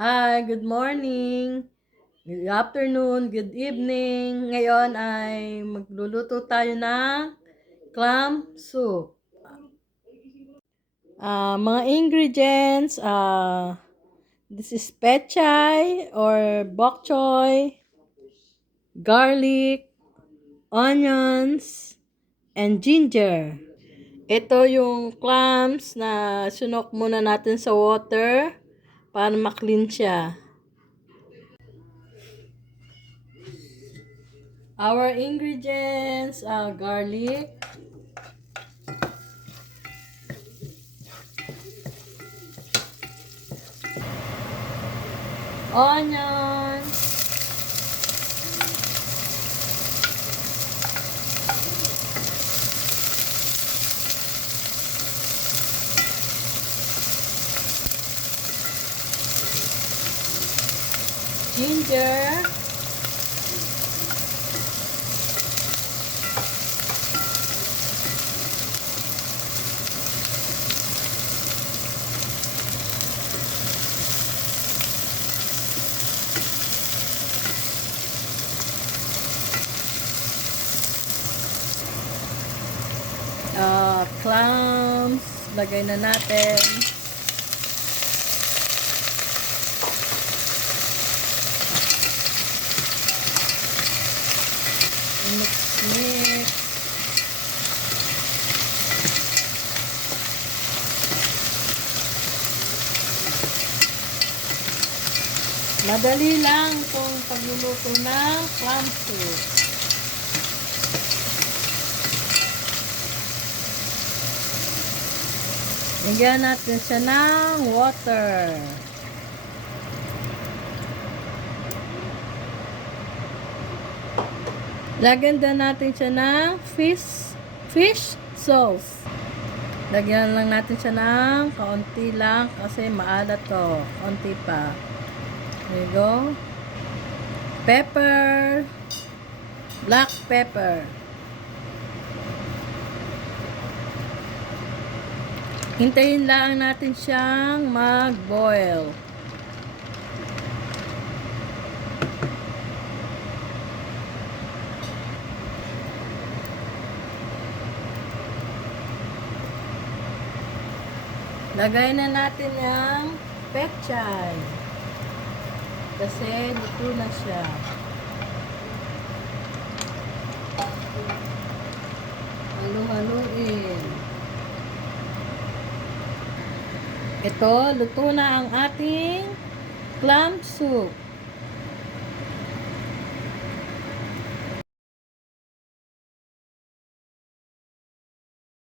Hi, good morning, good afternoon, good evening. Ngayon ay magluluto tayo ng clam soup. Mga ingredients, this is pechay or bok choy, garlic, onions, and ginger. Ito yung clams na sunok muna natin sa water para ma-clean siya. Our ingredients are garlic, onions, ginger, clams, lagay na natin. Mix. Madali lang itong pagluluto ng clam soup. Lagyan natin siya ng water. Lagyan din natin siya ng fish sauce. Lagyan lang natin siya ng kaunti lang kasi maalat to. Kaunti pa. There you go. Pepper. Black pepper. Hintayin lang natin siyang mag-boil. Lagay na natin yung pechay. Kasi luto na siya. Halu-haluin. Ito, luto na ang ating clam soup.